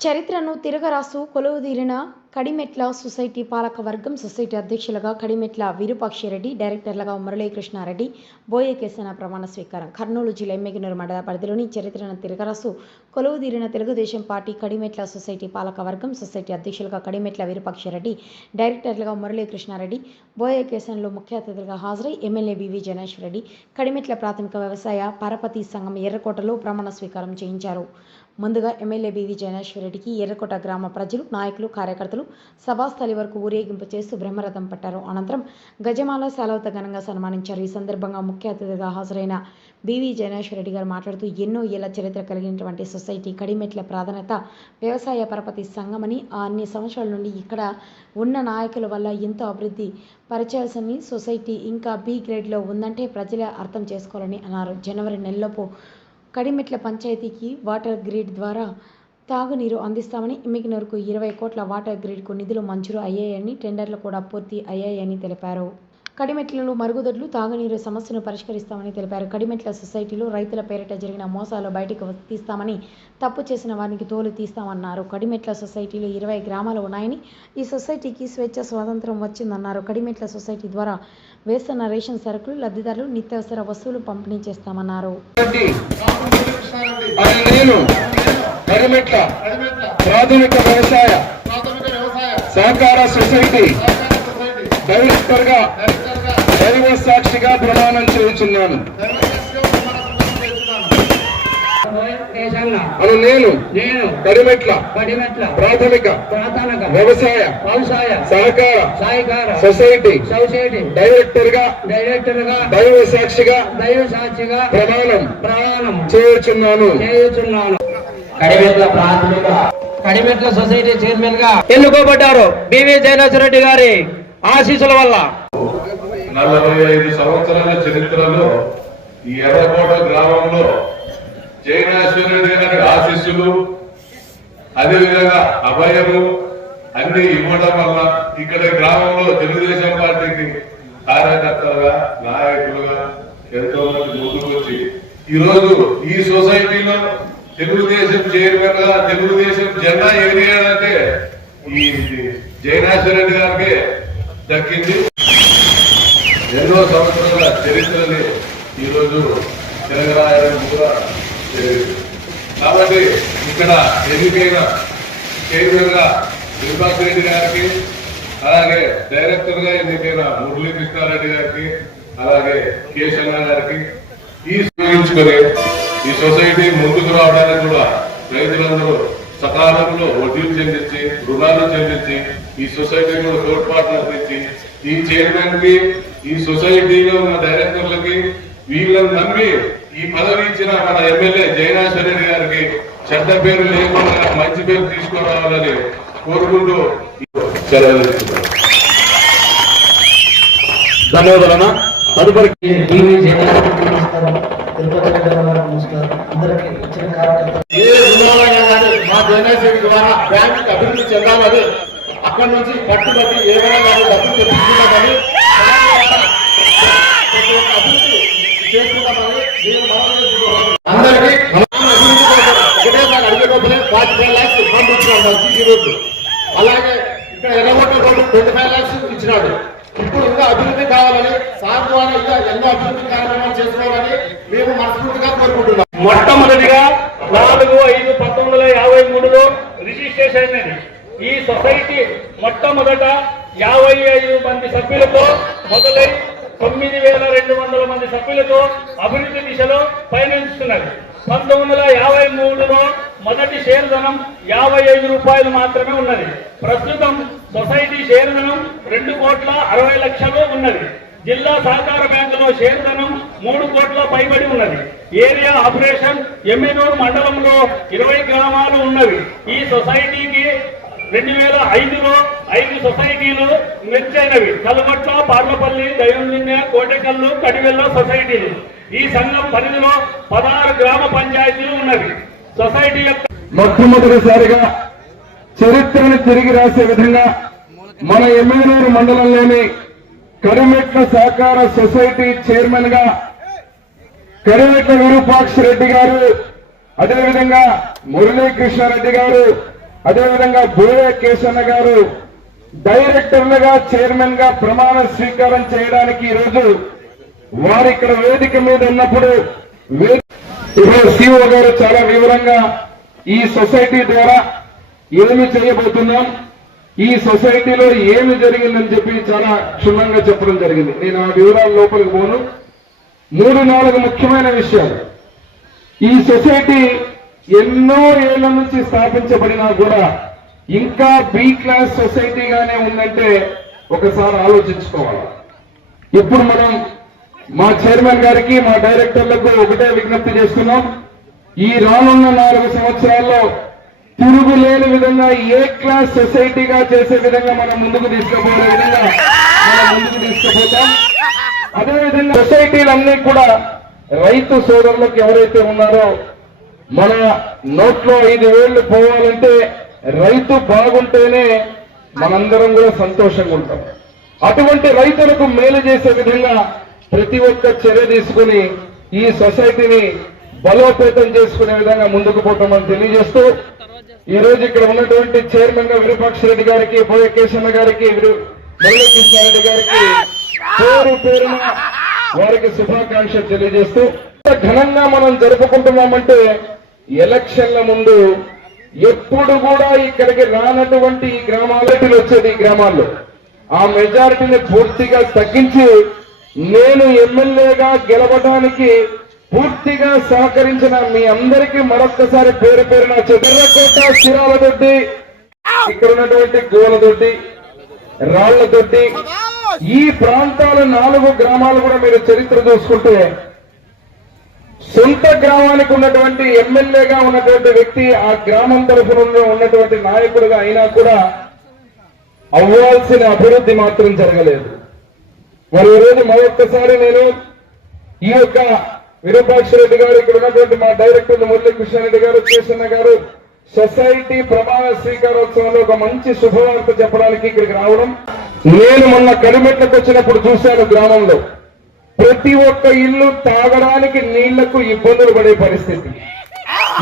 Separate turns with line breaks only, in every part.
చరిత్రను తిరగరాసు కొలువుదీరిన కడిమెట్ల సొసైటీ పాలక వర్గం సొసైటీ అధ్యక్షులుగా కడిమెట్ల విరూపాక్షిరెడ్డి డైరెక్టర్లుగా మురళీకృష్ణారెడ్డి బోయే కేసన ప్రమాణ స్వీకారం. కర్నూలు జిల్లా ఎమ్మెగినూరు మండల పరిధిలోని చరిత్రను తిరగరాసు కొలువుదీరిన తెలుగుదేశం పార్టీ కడిమెట్ల సొసైటీ పాలక వర్గం సొసైటీ అధ్యక్షులుగా కడిమెట్ల విరూపాక్షిరెడ్డి డైరెక్టర్లుగా మురళీకృష్ణారెడ్డి బోయే కేసన్లో ముఖ్య అతిథులుగా హాజరై ఎమ్మెల్యే బివి జనేశ్వర్ రెడ్డి కడిమెట్ల ప్రాథమిక వ్యవసాయ పరపతి సంఘం ఎర్రకోటలో ప్రమాణ స్వీకారం చేయించారు. ముందుగా ఎమ్మెల్యే బివి జనేశ్వర్ రెడ్డికి ఎర్రకోట గ్రామ ప్రజలు నాయకులు కార్యకర్తలు సభాస్థలి వరకు ఊరేగింపు చేస్తూ బ్రహ్మరథం పట్టారు. అనంతరం గజమాల శాలవత ఘనంగా సన్మానించారు. ఈ సందర్భంగా ముఖ్య అతిథిగా హాజరైన బివి జనేశ్వర్ రెడ్డి గారు మాట్లాడుతూ ఎన్నో ఏళ్ళ చరిత్ర కలిగినటువంటి సొసైటీ కడిమెట్ల ప్రాధాన్యత వ్యవసాయ పరపతి సంఘమని ఆ అన్ని సంవత్సరాల నుండి ఇక్కడ ఉన్న నాయకుల వల్ల ఎంతో అభివృద్ధి పరిచయాల్సిన సొసైటీ ఇంకా బి గ్రేడ్లో ఉందంటే ప్రజలే అర్థం చేసుకోవాలని అన్నారు. జనవరి నెలలోపు కడిమెట్ల పంచాయతీకి వాటర్ గ్రిడ్ ద్వారా తాగునీరు అందిస్తామని ఎమ్మికినూరుకు ఇరవై కోట్ల వాటర్ గ్రిడ్కు నిధులు మంజూరు అయ్యాయని టెండర్లు కూడా పూర్తి అయ్యాయని తెలిపారు. కడిమెట్లలో మరుగుదొడ్లు తాగునీరు సమస్యను పరిష్కరిస్తామని తెలిపారు. కడిమెట్ల సొసైటీలో రైతుల పేరిట జరిగిన మోసాలు బయటకు తీస్తామని తప్పు చేసిన వారికి తోలు తీస్తామన్నారు. కడిమెట్ల సొసైటీలో ఇరవై గ్రామాలు ఉన్నాయని ఈ సొసైటీకి స్వేచ్ఛ స్వాతంత్రం వచ్చిందన్నారు. కడిమెట్ల సొసైటీ ద్వారా వేస్తున్న రేషన్ సరుకులు లబ్ధిదారులు నిత్యావసర వస్తువులు పంపిణీ చేస్తామన్నారు.
ప్రాథమిక వ్యవసాయ సహకార సొసైటీ డైరెక్టర్గా దైవ సాక్షిగా ప్రమాణం చేయుచున్నాను
దేశంగా
అని నేను
నేను
కరిమెట్ల
పడిమెట్ల
ప్రాథమిక
ప్రాథమిక
వ్యవసాయ
వ్యవసాయ
సహకార
సాయికార
సొసైటీ
సొసైటీ డైరెక్టర్గా డైరెక్టర్గా
దైవ సాక్షిగా
దైవ సాక్షిగా
ప్రమాణం
ప్రయాణం
చేయుచున్నాను.
చేయుచున్నాను. కడిమెట్ల ప్రాథమిక. కడిమెట్ల సొసైటీ చైర్మన్గా ఎన్నుకోబడ్డారు బివి జయనాథ్ రెడ్డి గారి ఆశీస్సుల వల్ల.
నలభై ఐదు సంవత్సరాల చరిత్రలో ఈ ఎర్రకోట గ్రామంలో జయనాశ్వరుడి గారి ఆశీస్సులు అదేవిధంగా అభయము అన్ని ఇవ్వడం వల్ల ఇక్కడ గ్రామంలో తెలుగుదేశం పార్టీకి కార్యకర్తలుగా నాయకులుగా ఎంతో మంది ముందుకు వచ్చి ఈ రోజు ఈ సొసైటీలో తెలుగుదేశం చైర్మన్గా తెలుగుదేశం జెండా ఏరియాలంటే ఈ జయనాశ్వరెడ్డి గారికి దక్కింది. ఎన్నో సంవత్సరాల చరిత్రని ఈరోజు తెలంగాణ కూడా జరిగింది. కాబట్టి ఇక్కడ ఎన్నికైన చైర్మన్గా రెడ్డి గారికి అలాగే డైరెక్టర్గా ఎన్నికైన మురళీ కృష్ణారెడ్డి గారికి అలాగే కేశన్న గారికి ఈ ఉపయోగించుకొని ఈ సొసైటీ ముందుకు రావడానికి కూడా రైతులందరూ సకాలంలో వడ్డీలు చెల్లించి రుణాలు చెల్లించి ఈ సొసైటీ కూడా తోడ్పాటు అందించి ఈ చైర్మన్కి ఈ సొసైటీలో ఉన్న డైరెక్టర్లకి వీళ్ళని నమ్మి ఈ పదవి ఇచ్చిన మన ఎమ్మెల్యే జయనాశ్వర రెడ్డి గారికి చెడ్డ పేరు లేకుండా మంచి పేరు తీసుకురావాలని కోరుకుంటూ.
ధన్యవాదాలన్నా. తదుపరి
మా జనసేన ద్వారా బ్యాంక్ అభివృద్ధి చెందాలని అక్కడి నుంచి పట్టుబట్టి ఏమైనా కానీ డబ్బులు తెప్పించుకున్నా కానీ ప్రతి ఒక్క అభివృద్ధి చేసుకుంటామని నేను మనం చేసుకుంటున్నాను. అందరికీ గ్రామ అభివృద్ధి కోసం ఒకటేసారి అడిగే ఫైవ్ ల్యాక్స్ ఫండ్ ఇచ్చినాడు సీసీ రోడ్డు. అలాగే ఇక్కడ Erragotta road twenty five lakhs ఇచ్చినాడు. ఇప్పుడు ఇంకా అభివృద్ధి కావాలని సార్ ద్వారా ఇంకా ఎన్నో అభివృద్ధి కార్యక్రమాలు చేసుకోవాలని మేము మనస్ఫూర్తిగా కోరుకుంటున్నాం.
మొట్టమొదటిగా నాలుగు ఐదు పంతొమ్మిది వందల యాభై మూడులో రిజిస్ట్రేషన్ అయినది. ఈ సొసైటీ మొట్టమొదట యాభై ఐదు మంది సభ్యులతో మొదలై తొమ్మిది వేల రెండు వందల మంది సభ్యులతో అభివృద్ధి దిశలో పయనిస్తున్నారు పంతొమ్మిది వందల యాభై మూడులో మొదటి షేర్ ధనం యాభై ఐదు రూపాయలు మాత్రమే ఉన్నది. ప్రస్తుతం సొసైటీ షేర్ ధనం రెండు కోట్ల అరవై లక్షలు ఉన్నది. జిల్లా సహకార బ్యాంకులో షేర్ ధనం మూడు కోట్ల పైబడి ఉన్నది. ఏరియా ఆపరేషన్ ఎమ్మెనూరు మండలంలో ఇరవై గ్రామాలు ఉన్నవి. ఈ సొసైటీకి రెండు వేల ఐదులో ఐదు సొసైటీలు మెచ్చైనవి. కలగొట్ల పార్లపల్లి దయంలింగ కోటెకల్లు కడివెల్ల సొసైటీలు. ఈ సంఘం పరిధిలో పదహారు గ్రామ పంచాయతీలు ఉన్నవి. సొసైటీ యొక్క
మొట్టమొదటిసారిగా చరిత్రను తిరిగి రాసే విధంగా మన ఎమ్మెల్యేరు మండలంలోని కరిమెట్ల సహకార సొసైటీ చైర్మన్గా కరివెట్ల విరూపాక్ష రెడ్డి గారు అదేవిధంగా మురళీకృష్ణారెడ్డి గారు అదేవిధంగా బోయ కేశన్న గారు డైరెక్టర్లుగా చైర్మన్గా ప్రమాణ స్వీకారం చేయడానికి ఈరోజు వారు ఇక్కడ వేదిక మీద ఉన్నప్పుడు సిఓ గారు చాలా వివరంగా ఈ సొసైటీ ద్వారా ఏమి చేయబోతున్నాం ఈ సొసైటీలో ఏమి జరిగిందని చెప్పి చాలా క్షుణ్ణంగా చెప్పడం జరిగింది. నేను ఆ వివరాల లోపలికి పోను. మూడు నాలుగు ముఖ్యమైన విషయాలు. ఈ సొసైటీ ఎన్నో ఏళ్ళ నుంచి స్థాపించబడినా కూడా ఇంకా బి క్లాస్ సొసైటీగానే ఉందంటే ఒకసారి ఆలోచించుకోవాలి. ఇప్పుడు మనం మా చైర్మన్ గారికి మా డైరెక్టర్లకు ఒకటే విజ్ఞప్తి చేస్తున్నాం. ఈ రానున్న నాలుగు సంవత్సరాల్లో తిరుగులేని విధంగా ఏ క్లాస్ సొసైటీగా చేసే విధంగా మనం ముందుకు తీసుకుపోయే విధంగా మనం ముందుకు తీసుకుపోతాం. అదేవిధంగా సొసైటీలన్నీ కూడా రైతు సోదరులకు ఎవరైతే ఉన్నారో మన నోట్లో ఐదు వేళ్ళు పోవాలంటే రైతు బాగుంటేనే మనందరం కూడా సంతోషంగా ఉంటాం. అటువంటి రైతులకు మేలు చేసే విధంగా ప్రతి ఒక్క చర్య తీసుకుని ఈ సొసైటీని బలోపేతం చేసుకునే విధంగా ముందుకు పోతామని తెలియజేస్తూ ఈ రోజు ఇక్కడ ఉన్నటువంటి చైర్మన్గా విరూపాక్ష రెడ్డి గారికి బోయ కేశన్న గారికి మురళీకృష్ణారెడ్డి గారికి పేరు పేరున వారికి శుభాకాంక్షలు తెలియజేస్తూ ఘనంగా మనం జరుపుకుంటున్నామంటే ఎలక్షన్ల ముందు ఎప్పుడు కూడా ఇక్కడికి రానటువంటి ఈ గ్రామాలకి వచ్చేది ఈ గ్రామాల్లో. ఆ మెజారిటీని పూర్తిగా తగ్గించి నేను ఎమ్మెల్యేగా గెలవడానికి పూర్తిగా సహకరించిన మీ అందరికీ మరొక్కసారి పేరు పేరున చెర్రకోట చిరాల దొడ్డి ఇక్కడ ఉన్నటువంటి గోల దొడ్డి రాళ్ళ దొడ్డి ఈ ప్రాంతాల నాలుగు గ్రామాలు కూడా మీరు చరిత్ర చూసుకుంటే సొంత గ్రామానికి ఉన్నటువంటి ఎమ్మెల్యేగా ఉన్నటువంటి వ్యక్తి ఆ గ్రామం తరఫున ఉన్నటువంటి నాయకుడుగా అయినా కూడా అవ్వాల్సిన అభివృద్ధి మాత్రం జరగలేదు. మరి ఈ రోజు మరొక్కసారి నేను ఈ యొక్క విరూపాక్ష రెడ్డి గారు ఇక్కడ ఉన్నటువంటి మా డైరెక్టర్ మురళీ కృష్ణారెడ్డి గారు కేశన్న గారు సొసైటీ ప్రమాణ స్వీకారోత్సవంలో ఒక మంచి శుభవార్త చెప్పడానికి ఇక్కడికి రావడం. నేను మొన్న కడిమెట్లకు వచ్చినప్పుడు చూశాను గ్రామంలో. ప్రతి ఒక్క ఇల్లు తాగడానికి నీళ్ళకు ఇబ్బందులు పడే పరిస్థితి.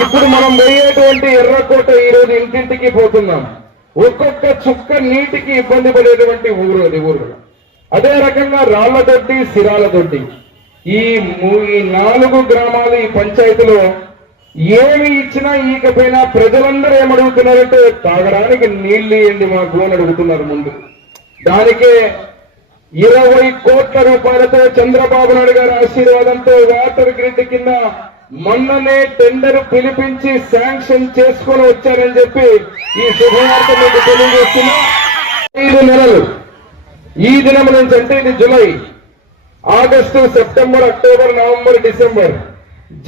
ఇప్పుడు మనం పోయేటువంటి ఎర్రకోట ఈ రోజు ఇంటింటికి పోతున్నాం. ఒక్కొక్క చుక్క నీటికి ఇబ్బంది పడేటువంటి ఊరు అది ఊరు. అదే రకంగా రాళ్ళ దొడ్డి సిరాల దొడ్డి. ఈ మూ- ఈ నాలుగు గ్రామాలు ఈ పంచాయతీలో ఏమి ఇచ్చినా ఈకపోయినా ప్రజలందరూ ఏమడుగుతున్నారంటే తాగడానికి నీళ్ళు ఇవ్వండి మాకు అని అడుగుతున్నారు ముందు. దానికే ఇరవై కోట్ల రూపాయలతో చంద్రబాబు నాయుడు గారి ఆశీర్వాదంతో వాటర్ గ్రిడ్ కింద మొన్ననే టెండర్ పిలిపించి శాంక్షన్ చేసుకొని వచ్చారని చెప్పి ఈ శుభవార్త మీకు తెలియజేస్తున్నా. ఐదు నెలలు. ఈ దినం నుంచి అంటే ఇది July. August September October November December.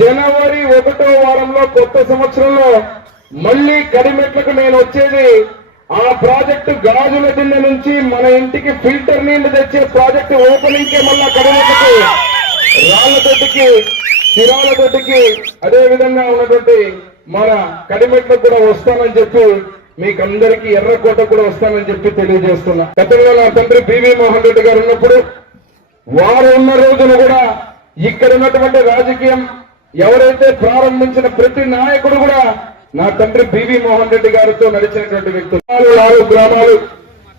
జనవరి ఒకటో వారంలో కొత్త సంవత్సరంలో మళ్ళీ కడిమెట్లకు నేను వచ్చేది ఆ ప్రాజెక్టు గాజుల దిన్న నుంచి మన ఇంటికి ఫిల్టర్ నీళ్ళు తెచ్చే ప్రాజెక్టు ఓపెనింగ్ కే మళ్ళా కడిమెట్లకు రాళ్ళ దొడ్డికి సిరాల దొడ్డికి అదే విధంగా ఉన్నటువంటి మన కడిమెట్లకు కూడా వస్తానని చెప్పి మీకు అందరికీ ఎర్రకోట కూడా వస్తానని చెప్పి తెలియజేస్తున్నా. గతంలో నా తండ్రి పివి మోహన్ రెడ్డి గారు ఉన్నప్పుడు వారు ఉన్న రోజున కూడా ఇక్కడ ఉన్నటువంటి రాజకీయం ఎవరైతే ప్రారంభించిన ప్రతి నాయకుడు కూడా నా తండ్రి బివి మోహన్ రెడ్డి గారితో నడిచినటువంటి వ్యక్తులు నాలుగు గ్రామాలు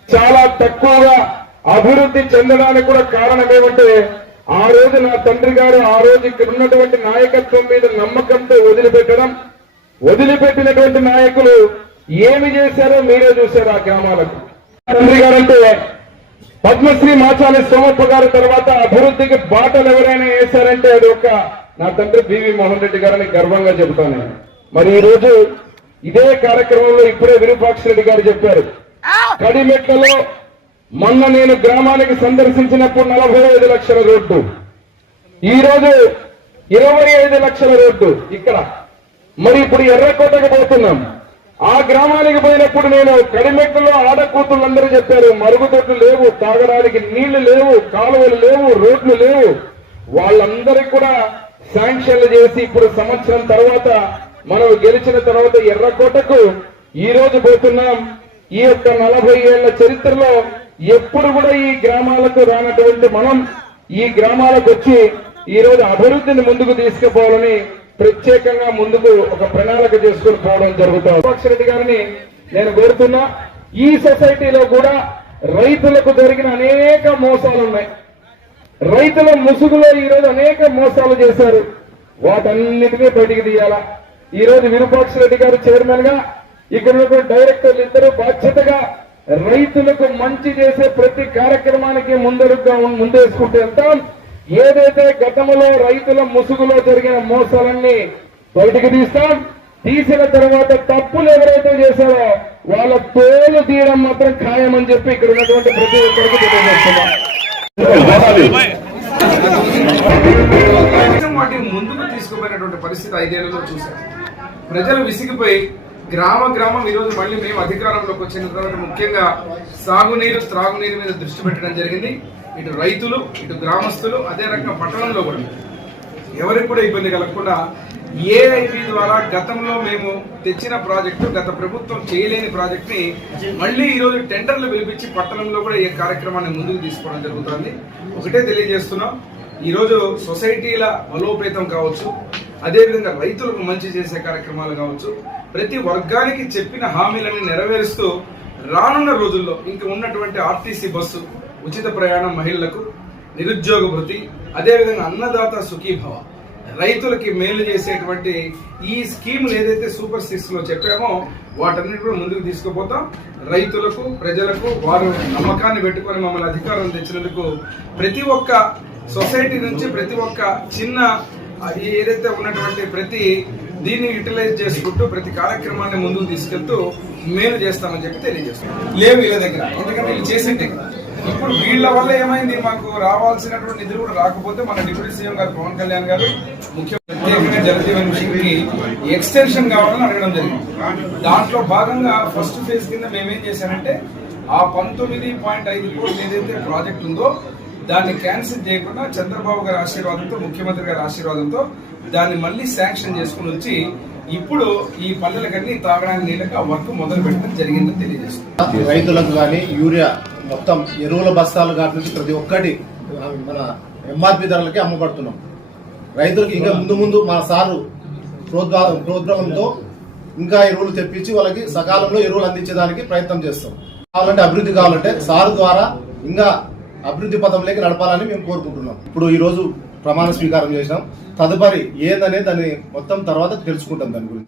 చాలా తక్కువగా అభివృద్ధి చెందడానికి కూడా కారణం ఏమంటే ఆ రోజు నా తండ్రి గారు ఆ రోజు ఇక్కడ ఉన్నటువంటి నాయకత్వం మీద నమ్మకంతో వదిలిపెట్టడం వదిలిపెట్టినటువంటి నాయకులు ఏమి చేశారో మీరే చూశారు ఆ గ్రామాలకు తండ్రి గారంటే పద్మశ్రీ మాచాలి సోమప్ప గారి తర్వాత అభివృద్ధికి బాటలు ఎవరైనా వేశారంటే అది ఒక నా తండ్రి బివి మోహన్ రెడ్డి గారని గర్వంగా చెబుతాను నేను. మరి ఈ రోజు ఇదే కార్యక్రమంలో ఇప్పుడే విరూపాక్ష రెడ్డి గారు చెప్పారు. కడిమెట్లలో మొన్న నేను గ్రామానికి సందర్శించినప్పుడు నలభై ఐదు లక్షల రోడ్డు. ఈ రోజు ఇరవై ఐదు లక్షల రోడ్డు ఇక్కడ. మరి ఇప్పుడు ఎర్రకోటకు పోతున్నాం. ఆ గ్రామానికి పోయినప్పుడు నేను కడిమెట్టులో ఆడకూతులందరూ చెప్పారు మరుగుదొడ్లు లేవు తాగడానికి నీళ్ళు లేవు కాలువలు లేవు రోడ్లు లేవు. వాళ్ళందరికీ కూడా శాంక్షన్లు చేసి ఇప్పుడు సంవత్సరం తర్వాత మనం గెలిచిన తర్వాత ఎర్రకోటకు ఈ రోజు పోతున్నాం. ఈ యొక్క నలభై ఏళ్ళ చరిత్రలో ఎప్పుడు కూడా ఈ గ్రామాలకు రానటువంటి మనం ఈ గ్రామాలకు వచ్చి ఈ రోజు అభివృద్ధిని ముందుకు తీసుకుపోవాలని ప్రత్యేకంగా ముందుకు ఒక ప్రణాళిక చేసుకుని పోవడం జరుగుతుంది రెడ్డి గారిని నేను కోరుతున్నా ఈ సొసైటీలో కూడా రైతులకు జరిగిన అనేక మోసాలు ఉన్నాయి. రైతుల ముసుగులో ఈ రోజు అనేక మోసాలు చేశారు. వాటన్నిటినీ బయటికి తీయాలా? ఈ రోజు విరూపాక్ష రెడ్డి గారు చైర్మన్గా ఇక్కడ ఉన్నటువంటి డైరెక్టర్లు ఇద్దరు బాధ్యతగా రైతులకు మంచి చేసే ప్రతి కార్యక్రమానికి ముందరుగా ముందేసుకుంటూ వెళ్తాం. ఏదైతే గతంలో రైతుల ముసుగులో జరిగిన మోసాలన్నీ బయటికి తీస్తాం తీసిన తర్వాత తప్పులు ఎవరైతే చేశారో వాళ్ళ తోలు తీయడం మాత్రం ఖాయమని చెప్పి ఇక్కడ ఉన్నటువంటి ప్రతి ఒక్కరికి తెలియజేస్తున్నాం.
వాటిని ముందుకు తీసుకుపోయినటువంటి పరిస్థితి ఐదేళ్ళలో చూశాం. ప్రజలు విసిగిపోయి గ్రామ గ్రామం ఈరోజు మళ్ళీ మేము అధికారంలోకి వచ్చిన తర్వాత ముఖ్యంగా సాగునీరు త్రాగునీరు మీద దృష్టి పెట్టడం జరిగింది. ఇటు రైతులు ఇటు గ్రామస్తులు అదే రకంగా పట్టణంలో కూడా. ఎవరికి కూడా ఇబ్బంది కలగకుండా ఏఐపి ద్వారా గతంలో మేము తెచ్చిన ప్రాజెక్టు గత ప్రభుత్వం చేయలేని ప్రాజెక్ట్ని మళ్ళీ ఈరోజు టెండర్లు పిలిపించి పట్టణంలో కూడా ఈ కార్యక్రమాన్ని ముందుకు తీసుకోవడం జరుగుతుంది. ఒకటే తెలియజేస్తున్నాం. ఈరోజు సొసైటీల బలోపేతం కావచ్చు అదేవిధంగా రైతులకు మంచి చేసే కార్యక్రమాలు కావచ్చు ప్రతి వర్గానికి చెప్పిన హామీలను నెరవేరుస్తూ రానున్న రోజుల్లో ఇంక ఉన్నటువంటి ఆర్టీసీ బస్సు ఉచిత ప్రయాణం మహిళలకు నిరుద్యోగ భృతి అదేవిధంగా అన్నదాత సుఖీభవ. రైతులకి మేలు చేసేటువంటి ఈ స్కీములు ఏదైతే సూపర్ సిక్స్లో చెప్పామో వాటన్నిటి కూడా ముందుకు తీసుకుపోతాం. రైతులకు ప్రజలకు వారు నమ్మకాన్ని పెట్టుకొని మమ్మల్ని అధికారం తెచ్చినందుకు ప్రతి ఒక్క సొసైటీ నుంచి ప్రతి ఒక్క చిన్న ఏదైతే ఉన్నటువంటి ప్రతి దీన్ని యూటిలైజ్ చేసుకుంటూ ప్రతి కార్యక్రమాన్ని ముందుకు తీసుకెళ్తూ మేలు చేస్తామని చెప్పి తెలియజేస్తాం లేవు వీళ్ళ దగ్గర ఎందుకంటే వీళ్ళు చేసింటే ఇప్పుడు వీళ్ళ వల్ల ఏమైంది? మాకు రావాల్సినటువంటి నిధులు కూడా రాకపోతే మన డిప్యూటీ సీఎం గారు పవన్ కళ్యాణ్ గారు ముఖ్య ప్రత్యేకంగా జలజీవన్ మిషన్కి ఎక్స్టెన్షన్ కావాలని అడగడం జరిగింది. దాంట్లో భాగంగా ఫస్ట్ ఫేజ్ కింద మేమేం చేశామంటే ఆ పంతొమ్మిది పాయింట్ ఐదు కోట్లు ఏదైతే ప్రాజెక్ట్ ఉందో దాన్ని క్యాన్సిల్ చేయకుండా చంద్రబాబు గారి ఆశీర్వాదంతో ముఖ్యమంత్రి గారి ఆశీర్వాదంతో దాన్ని మళ్ళీ శాంక్షన్ చేసుకుని వచ్చి ఇప్పుడు ఈ పల్లెలకన్నీ తాగడానికి నీళ్ళకి ఆ వర్క్ మొదలు పెట్టడం జరిగిందని తెలియజేస్తుంది.
రైతులకు కానీ యూరియా మొత్తం ఎరువుల బస్తాలు కాటి ప్రతి ఒక్కటి మన ఎంఆర్పి ధరలకి అమ్మబడుతున్నాం. రైతులకు ఇంకా ముందు ముందు మా సారు ప్రోద్బా- ప్రోద్బలంతో ఇంకా ఎరువులు తెప్పించి వాళ్ళకి సకాలంలో ఎరువులు అందించడానికి ప్రయత్నం చేస్తాం. కావాలంటే అభివృద్ధి కావాలంటే సారు ద్వారా ఇంకా అభివృద్ధి పథంలోకి నడపాలని మేము కోరుకుంటున్నాం. ఇప్పుడు ఈ రోజు ప్రమాణ స్వీకారం చేసినాం. తదుపరి ఏందనే దాన్ని మొత్తం తర్వాత తెలుసుకుంటాం దాని గురించి.